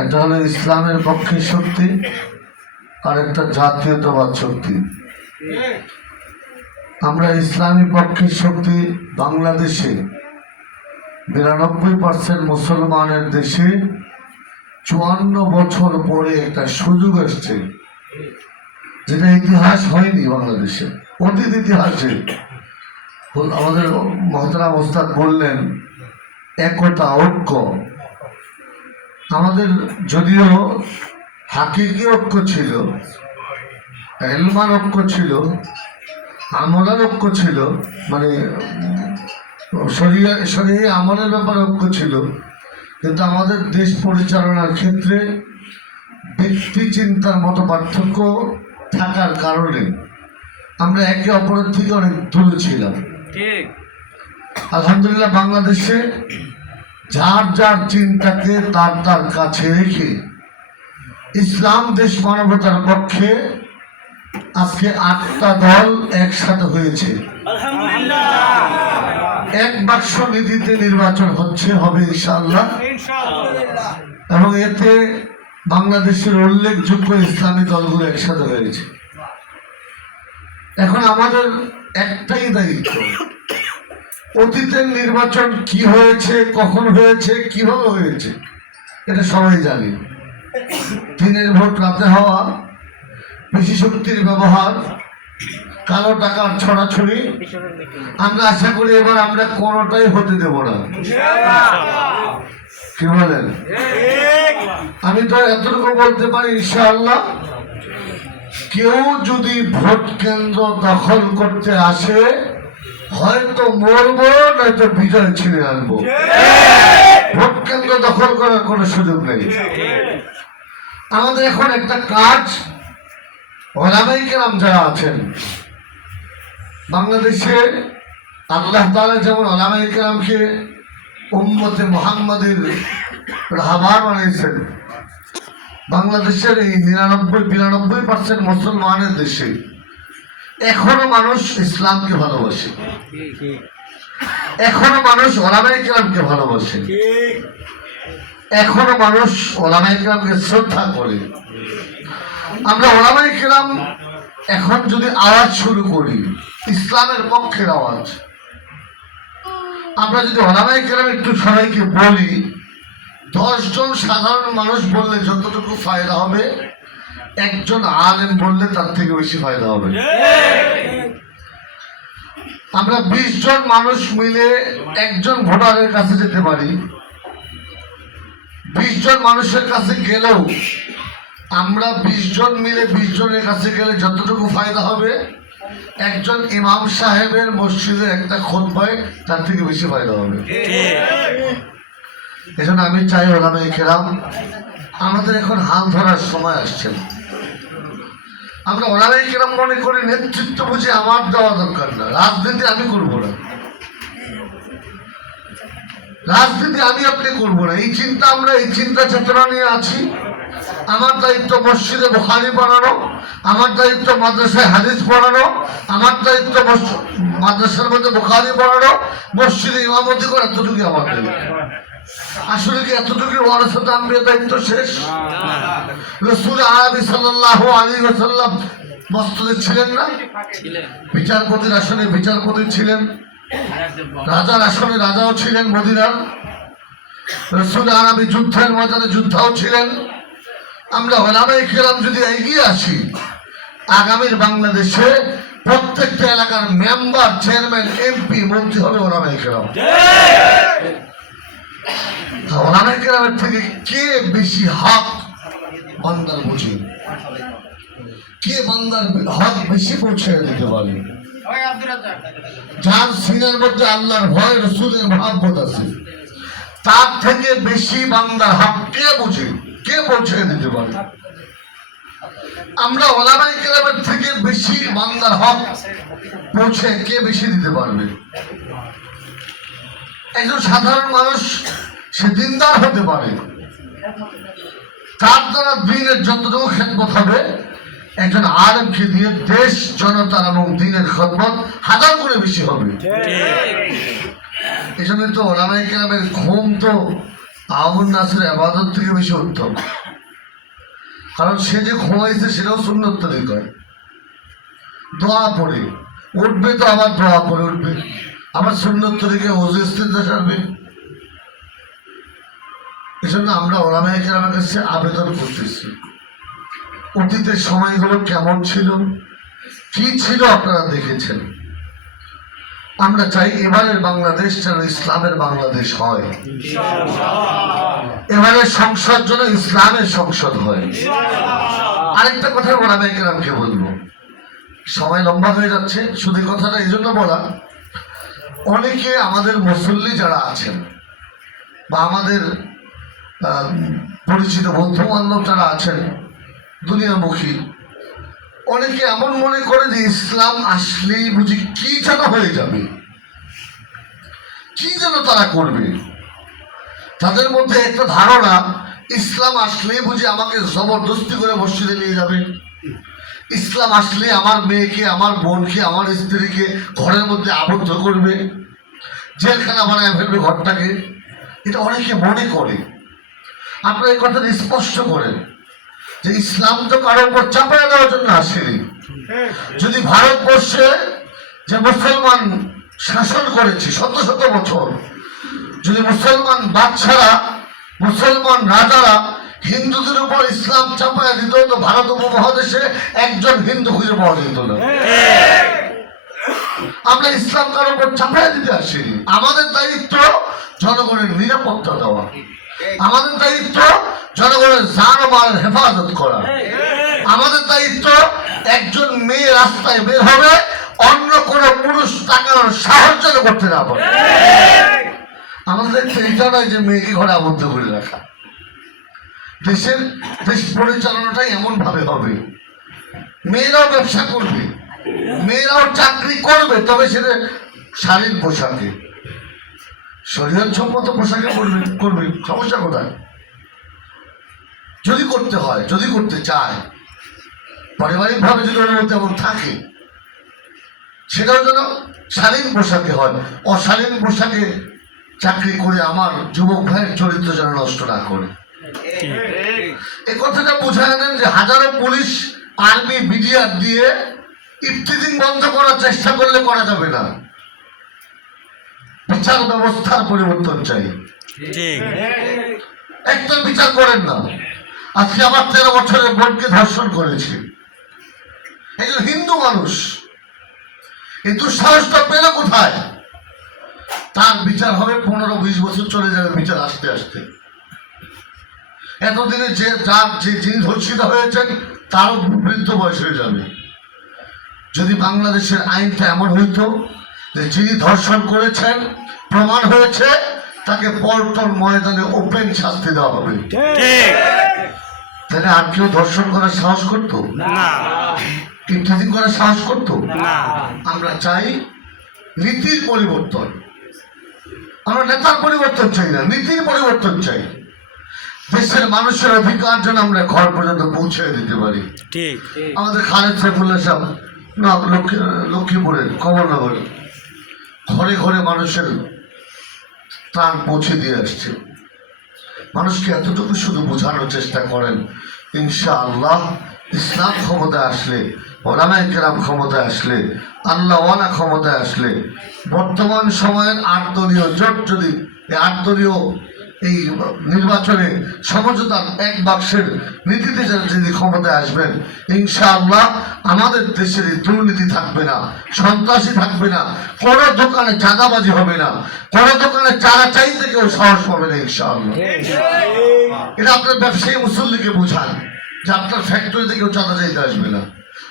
একটা হলো ইসলামের পক্ষে শক্তি আর একটা জাতীয়তাবাদ শক্তি। আমরা ইসলামী পক্ষের শক্তি বাংলাদেশে 92% মুসলমানের দেশে 54 বছর পরে একটা সুযোগ আসছে, যেটা ইতিহাস হয়নি বাংলাদেশে। অতীত ইতিহাসে আমাদের মহতারাম ওস্তাদ বললেন একতা, ঐক্য। আমাদের যদিও হাকিকি ঐক্য ছিল, এলমান ঐক্য ছিল, আমলার ঐক্য ছিল, মানে শরীয়ত আমলের ব্যাপারে ঐক্য ছিল, কিন্তু আমাদের দেশ পরিচালনার ক্ষেত্রে ব্যক্তি চিন্তার মতো পার্থক্য থাকার কারণে আমরা একে অপরের থেকে অনেক দূরে ছিলাম। আলহামদুলিল্লাহ বাংলাদেশে যার যার চিন্তাকে তার তার কাছে রেখে ইসলাম দেশ মানবতার পক্ষে আজকে 8টা দল একসাথে হয়েছে। এক বাক্স নীতিতে নির্বাচন হবে ইনশাআল্লাহ, এবং এতে বাংলাদেশের উল্লেখযোগ্য ইসলামী দলগুলো একসাথে হয়েছে। এখন আমাদের একটাই দায়িত্ব, অতীতের নির্বাচন কি হয়েছে, কখন হয়েছে, কিভাবে হয়েছে এটা সবাই জানি। দিনের ভোট রাতে হওয়া, বেশি শক্তির ব্যবহার, কালো টাকার ছড়াছড়ি, আমরা আশা করি এবার আমরা কোনোটাই হতে দেব না। কি বলেন? আমি তো এতটুকু বলতে পারি ইনশাআল্লাহ, কেউ যদি ভোট কেন্দ্র দখল করতে আসে হয়তো মরবো, নয়তো বিজয় ছিনে আনবো। ভোট কেন্দ্র দখল করার কোনো সুযোগ নেই। আমাদের এখন একটা কাজ, ওলামায়ে কেরাম যারা আছেন বাংলাদেশে, আল্লাহ তাআলা যেমন ওলামায়ে কেরামকে উম্মতে মুহাম্মাদের রাহবার বানিয়েছেন, বাংলাদেশের এই 99-92% মুসলমানের দেশে এখনো মানুষ ইসলামকে ভালোবাসে, এখনো মানুষ ওলামায়ে কেরামকে ভালোবাসে, এখনো মানুষ ওলামায়ে কেরামকে শ্রদ্ধা করে। আমরা ওলামায়ে কেরাম এখন যদি আওয়াজ শুরু করি, ইসলামের পক্ষের আওয়াজ, আমরা যদি ওলামায়ে কেরাম একটু সবাইকে বলি, 10 জন সাধারণ মানুষ বললে যতটুকু ফায়দা হবে, একজন আলেম বললে তার থেকে বেশি ফায়দা হবে। আমরা 20 জন মানুষ মিলে একজন ভোটারের কাছে যেতে পারি, 20 জন মানুষের কাছে গেলেও আমরা 20 জন মিলে 20 জনের কাছে গেলে যতটুকু ফায়দা হবে, একজন ইমাম সাহেবের মসজিদে একটা খুতবায় তার থেকে বেশি ফায়দা হবে। এজন্য আমি চাই ওলামায়ে কেরাম, আমাদের এখন হাল ধরার সময় আসছে। আমরা ওলামায়ে কেরাম মনে করি নেতৃত্ব বুঝে আমার দেওয়া দরকার না, রাজনীতি আমি করব না, রাজনীতি আমি আপনি করবো না, এই চিন্তা, আমরা এই চিন্তা চেতনা নিয়ে আছি। আমার দায়িত্ব মসজিদে বুখারী পড়ানো, আমার দায়িত্ব মাদ্রাসায় হাদিস পড়ানো, আমার দায়িত্ব মাদ্রাসার মধ্যে বুখারী পড়ানো, মসজিদে ইমামতি করা, এতটুকু আমার দায়িত্ব। আসলে কি এতটুকু ওয়ারাসাতুল আম্বিয়া দায়িত্ব শেষ? রাসূল আরবি সাল্লাল্লাহু আলাইহি ওয়াসাল্লাম মসজিদে ছিলেন না? বিচারপতির আসনে বিচারপতি ছিলেন, রাজার আসনে রাজাও ছিলেন মদিনার। রাসূল আরবি যুদ্ধের ময়দানে যোদ্ধাও ছিলেন। আমরা ওলামায়ে কেরাম যদি এগিয়ে আসি, আগামীর বাংলাদেশে প্রত্যেকটা এলাকার মেম্বার, চেয়ারম্যান, এমপি, মন্ত্রী হবে ওলামায়ে কেরাম। ওলামায়ে কেরামের থেকে কে বেশি হক বান্দার বুঝে, কে বান্দার হক বেশি পৌঁছে দিতে পারে, যার সিনার মধ্যে আল্লাহর ভয়, রাসূলের মহব্বত আছে, তার থেকে বেশি বান্দার হক কে বুঝে, কে পৌঁছে দিতে পারে? আমরা ওলামায়ে কেরামের থেকে বেশি বান্দার হক পৌঁছে কে বেশি দিতে পারবে? একজন সাধারণ মানুষ সে দিনদার হতে পারে, তার দ্বারা দ্বীনের যতটুকু খেদমত হবে, একজন আলেমকে দিয়ে দেশ, জনতার এবং দ্বীনের খেদমত 1000 গুণে বেশি হবে। এই জন্য তো ওলামায়ে কেরামের ঘুম তো আমর নাসের আবাদত থেকে বেশি উত্তম, কারণ সে যে ঘুমাইছে সেটাও সুন্নত তরিকায় দোয়া পড়ে উঠবে, তো আবার দোয়া পড়ে উঠবে, আবার সুন্নত তরিকায় ওযু ইস্তেঞ্জা সারবে। এই জন্য আমরা ওলামায়ে কেরামের কাছে আবেদন করতেছি, অতীতের সময়গুলো কেমন ছিল, কি ছিল আপনারা দেখেছেন। আমরা চাই এবারের বাংলাদেশ যেন ইসলামের বাংলাদেশ হয়, এবারের সংসদ যেন ইসলামের সংসদ হয়। আরেকটা কথা ওলামায়ে কেরামকে বলবো, সময় লম্বা হয়ে যাচ্ছে, শুধু কথাটা এই জন্য বলা, অনেকে আমাদের মুসল্লি যারা আছেন বা আমাদের পরিচিত বন্ধু বান্ধব যারা আছেন দুনিয়ামুখী, অনেকে এমন মনে করে যে ইসলাম আসলেই বুঝি কি যেন হয়ে যাবে, কি যেন তারা করবে। তাদের মধ্যে একটা ধারণা, ইসলাম আসলেই বুঝি আমাকে জবরদস্তি করে মসজিদে নিয়ে যাবে, ইসলাম আসলে আমার মেয়েকে, আমার বোনকে, আমার স্ত্রীকে ঘরের মধ্যে আবদ্ধ করবে, জেলখানা বানায় ফেলবে ঘরটাকে। এটা অনেকে মনে করে। আপনারা এই কথাটা স্পষ্ট করেন যে ইসলাম তো কারোর উপর চাপায় দেওয়ার জন্য আসেনি। যদি ভারতবর্ষে যে মুসলমান শাসন করেছে শত শত বছর, যদি মুসলমান বাদশারা, মুসলমান রাজারা হিন্দুদের উপর ইসলাম চাপায় দিত, তো ভারত উপমহাদেশে একজন হিন্দু খুঁজে পাওয়া যেত না। আমরা ইসলাম কারোর উপর চাপায় দিতে আসিনি। আমাদের দায়িত্ব জনগণের নিরাপত্তা দেওয়া, আমাদের দায়িত্ব জনগণের জান ও মালের হেফাজত করা, আমাদের দায়িত্ব একজন মেয়ে রাস্তায় বের হবে অন্য কোনো পুরুষ তাকানোর সাহস যেন করতে না পারে। আমাদের দায়িত্ব এটা নয় যে মেয়েকে ঘরে আবদ্ধ করে রাখা। দেশ পরিচালনাটাই এমন ভাবে হবে, মেয়েরাও ব্যবসা করবে, মেয়েরাও চাকরি করবে, তবে সেটা শালীন পোশাকে, শরীয়ত সম্মত পোশাকে করবে, সমস্যা কোথায়? যদি করতে হয়, যদি করতে চায়, পারিবারিক ভাবে যদি অনুমতি এমন থাকে, সেটাও যেন শালীন পোশাকে হয়। অশালীন পোশাকে চাকরি করে আমার যুবক ভাইয়ের চরিত্র যেন নষ্ট না করে। এই কথাটা বোঝায় দেন যে হাজারো পুলিশ, আর্মি, বিডিআর দিয়ে ইফতিজিং বন্ধ করার চেষ্টা করলে করা যাবে না। বিচার ব্যবস্থার পরিবর্তন চাই। একটা বিচার করেন না। আজকে আমার 13 বছরের বোনকে ধর্ষণ করেছে, একজন হিন্দু মানুষ, এই দুঃসাহসটা পেল কোথায়? তার বিচার হবে 15-20 বছর চলে যাবে বিচার আসতে আসতে। এতদিনে যিনি ধর্ষিত হয়েছেন তারও বৃদ্ধ বয়স হয়ে যাবে। যদি বাংলাদেশের আইনটা এমন হইতো যে যিনি ধর্ষণ করেছেন প্রমাণ হয়েছে, তাকে পল্টন ময়দানে ওপেন শাস্তি দেওয়া হবে, তাহলে আর কেউ ধর্ষণ করার সাহস করতো না, ইফতিজিং করার সাহস করতো না। আমরা চাই নীতির পরিবর্তন, আমরা নেতার পরিবর্তন চাই না, নীতির পরিবর্তন চাই। দেশের মানুষের অধিকার যেন আমরা ঘর পর্যন্ত পৌঁছে দিতে পারি। আমাদের খালেদ সাইফুল্লাহ সাহেব লক্ষ্মীপুরের কমলনগরে ঘরে ঘরে মানুষের ত্রাণ পৌঁছে দিয়ে আসছে। মানুষকে এতটুকু শুধু বোঝানোর চেষ্টা করেন, ইনশাআল্লাহ ইসলাম ক্ষমতায় আসলে, ওলামায়ে কেরাম ক্ষমতায় আসলে, আল্লাহওয়ালা ক্ষমতায় আসলে, বর্তমান সময়ের 8 দলীয় জোট যদি এই 8 দলীয় এই নির্বাচনে সমঝোতার এক বাক্সের নীতিতে যদি ক্ষমতায় আসবেন, ইনশাআল্লাহ আমাদের দেশের দুর্নীতি থাকবে না, সন্ত্রাসী থাকবে না, কোনো দোকানে চাঁদাবাজি হবে না, কোনো দোকানে চাঁদা চাইতে কেউ সাহস পাবে না ইনশাআল্লাহ। এটা আপনার ব্যবসায়ী মুসল্লিকে বোঝান যে আপনার ফ্যাক্টরিতে কেউ চাঁদা চাইতে আসবে না।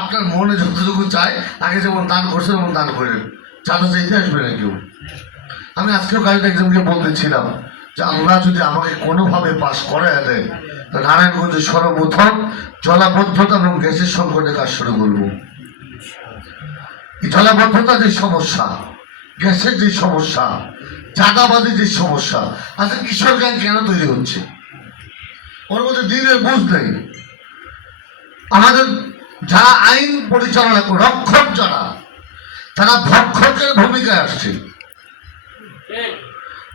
আপনার মনে যতটুকু চায়, আগে যেমন দান করছে তেমন দান করেন, চাঁদা চাইতে আসবে না কেউ। আমি আজকেও কালকে একজনকে বলতেছিলাম যে আল্লাহ যদি আমাকে কোনোভাবে পাস করায় দেয়, নারায়ণগঞ্জে সর্বপ্রথম জলাবদ্ধতা এবং গ্যাসের সংকটে কাজ শুরু করব। জলাবদ্ধতা যে সমস্যা, গ্যাসের যে সমস্যা, চাঁদাবাজি যে সমস্যা, আজকে কিশোর গ্যাং কেন তৈরি হচ্ছে? ওর মধ্যে দিনের বুঝ নেই। আমাদের যারা আইন পরিচালনা করে, রক্ষক যারা, তারা ভক্ষকের ভূমিকায় আসছে।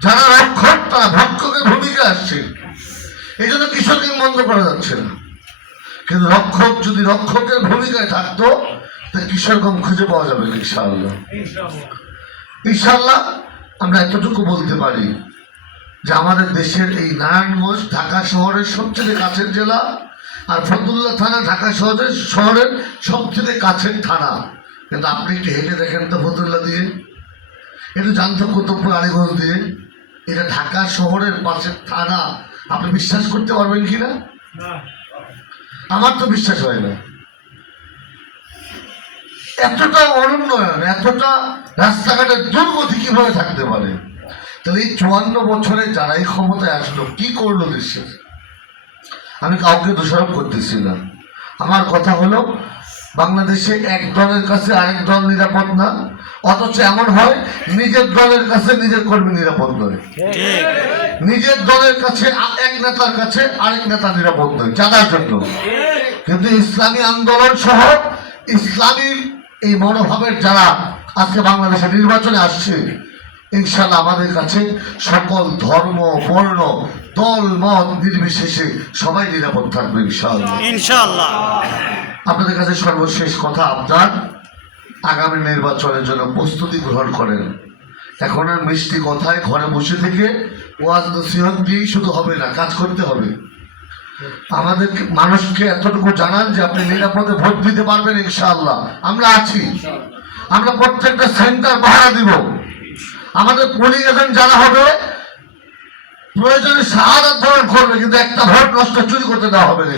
যারা রক্ষক তারা ভক্ষকের ভূমিকা আসছে। এই জন্য কিশোরকে বন্ধ করা যাচ্ছে না। কিন্তু রক্ষক যদি রক্ষকের ভূমিকায় থাকতো তাহলে কিশোরগঞ্জ খুঁজে পাওয়া যাবে ইনশাআল্লাহ। ইনশাআল্লাহ আমরা এতটুকু বলতে পারি যে আমাদের দেশের এই নারায়ণগঞ্জ ঢাকা শহরের সবচেয়ে কাছের জেলা, আর ফতুল্লা থানা ঢাকা শহরের সবচেয়ে কাছের থানা। কিন্তু আপনি একটু হেঁটে দেখেন তো ফতুল্লা দিয়ে, একটু জানতো কুতুবপুর আলীগঞ্জ দিয়ে, এটা ঢাকা শহরের পাশের থানা। আপনি বিশ্বাস করতে পারবেন কিনা? আমার তো বিশ্বাস হয় না। এতটা অনুন্নয়ন, এতটা রাস্তাঘাটের দুর্গতি কিভাবে থাকতে পারে? তাহলে এই 54 বছরে যারা এই ক্ষমতায় আসলো কি করলো দেশের? আমি কাউকে দোষারোপ করতেছি না। আমার কথা হলো বাংলাদেশে এক দলের কাছে আরেক দল নিরাপদ না, অথচ এমন হয় নিজের দলের কাছে নিজের কর্মী নিরাপদ নয়, নিজের দলের কাছে এক নেতার কাছে আরেক নেতা নিরাপদ নয় জানার জন্য। কিন্তু ইসলামী আন্দোলন সহ ইসলামী এই মনোভাবের যারা আজকে বাংলাদেশে নির্বাচনে আসছে, ইনশাআল্লাহ আমাদের কাছে সকল ধর্ম বর্ণ দল মত নির্বিশেষে সবাই নিরাপদ থাকবে ইনশাআল্লাহ। আপনাদের কাছে সর্বশেষ কথা, আপনার আগামী নির্বাচনের জন্য প্রস্তুতি গ্রহণ করেন। এখন আর মিষ্টি কথায় ঘরে বসে থেকে ওয়াজ নসিহত দিয়েই শুধু হবে না, কাজ করতে হবে। আমাদের মানুষকে এতটুকু জানান যে আপনি নিরাপদে ভোট দিতে পারবেন ইনশাআল্লাহ। আমরা আছি, আমরা প্রত্যেকটা সেন্টার পাহারা দিব। আমাদের পোলিং এজেন্ট যারা হবে প্রয়োজনে শাহাদাত বরণ করবে, কিন্তু একটা ভোট নষ্ট চুরি করতে দেওয়া হবে না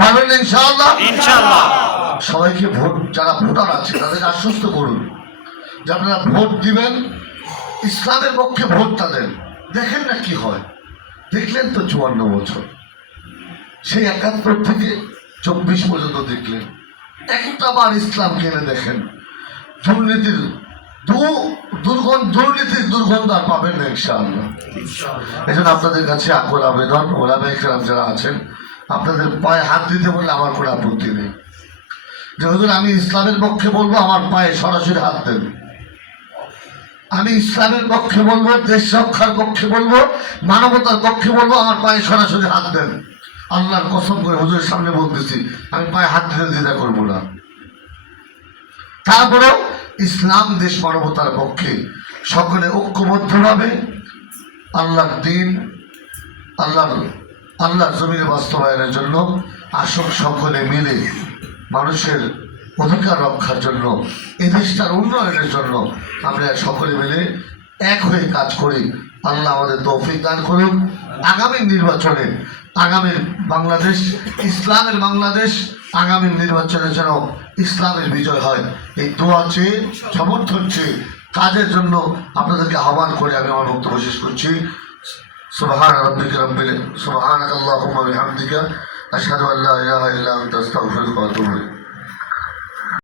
পারবেন ইনশাআল্লাহ। সবাইকে ভোট, যারা ভোটার আছে তাদেরকে আশ্বস্ত করুন যে আপনারা ভোট দিবেন, ইসলামের পক্ষে ভোট তাদের। দেখেন না কি হয়, দেখলেন তো 54 বছর, সেই 71 থেকে 24 পর্যন্ত দেখলেন। একটা বার ইসলাম কেনে দেখেন, দুর্নীতির দুর্গন্ধ আর পাবেন না ইনশাআল্লাহ। এই জন্য আপনাদের কাছে আকুল আবেদন, ওলামায়ে কেরাম যারা আছেন আপনাদের পায়ে হাত দিতে বললে আমার কোনো আপত্তি নেই। যে হুজুর আমি ইসলামের পক্ষে বলবো, আমার পায়ে সরাসরি হাত দেন। আমি ইসলামের পক্ষে বলবো, দেশ রক্ষার পক্ষে বলবো, মানবতার পক্ষে বলবো, আমার পায়ে সরাসরি হাত দেন। আল্লাহর কসম করে হুজুরের সামনে বলতেছি, আমি পায়ে হাত দিতে দ্বিধা করবো না। তারপরেও ইসলাম দেশ মানবতার পক্ষে সকলে ঐক্যবদ্ধভাবে আল্লাহর দিন, আল্লাহর জমিনে বাস্তবায়নের জন্য আসুন সকলে মিলে মানুষের অধিকার রক্ষার জন্য, এই দেশটার উন্নয়নের জন্য আমরা সকলে মিলে এক হয়ে কাজ করি। আল্লাহ আমাদের তৌফিক দান করুন। আগামী নির্বাচনে, আগামী বাংলাদেশ ইসলামের বাংলাদেশ, আগামী নির্বাচনে যেন ইসলামের বিজয় হয়, এই দোয়া চেয়ে সমর্থন চেয়ে কাজের জন্য আপনাদেরকে আহ্বান করে আমি আমার বক্তব্য শেষ করছি। সুবহানাকাল্লাহুম্মা ওয়া বিহামদিকা আশহাদু আল্লা ইলাহা ইল্লা আনতা আস্তাগফিরুকা ওয়া আতুবু ইলাইক।